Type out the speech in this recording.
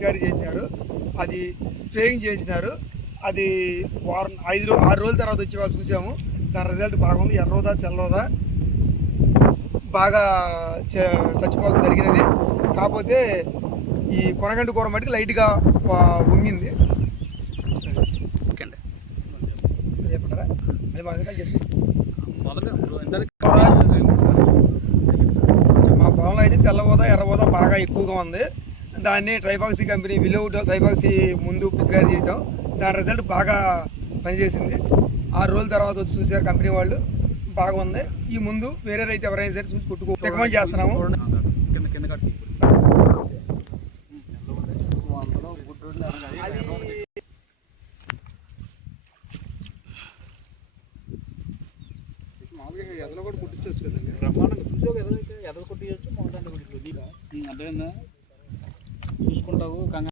పిచికారీ చేసినారు, అది స్ప్రేయింగ్ చేసినారు. అది 6 రోజుల తర్వాత వచ్చి వాళ్ళు చూసాము. దాని రిజల్ట్ బాగుంది. ఎర్రోదా తెల్లదా బాగా చచ్చిపోక జరిగినది. కాకపోతే ఈ కొనగంటి కూర మటుకు లైట్గా వంగింది. చెప్పంటారా? మా పొలంలో అయితే తెల్లబోదా ఎర్రబోదా బాగా ఎక్కువగా ఉంది. దాన్ని ట్రైఫాక్సీ కంపెనీ విలౌట్ ట్రైఫాక్సీ ముందు పిచికారీ చేసాం. దాని రిజల్ట్ బాగా పనిచేసింది. 6 రోజుల తర్వాత వచ్చి చూసారు కంపెనీ వాళ్ళు, బాగుంది. ఈ ముందు వేరే రైతు ఎవరైనా సరే చూసి రికమెండ్ చేస్తున్నాము. మామూలుగా ఎదలో కూడా కుట్టించవచ్చు కదండి, బ్రహ్మాండంగా చూసావు కదా, ఎదలు కుట్టించవచ్చు, మోటార్ కుట్టించవచ్చు. అర్థమైందా? చూసుకుంటావు కంగారు.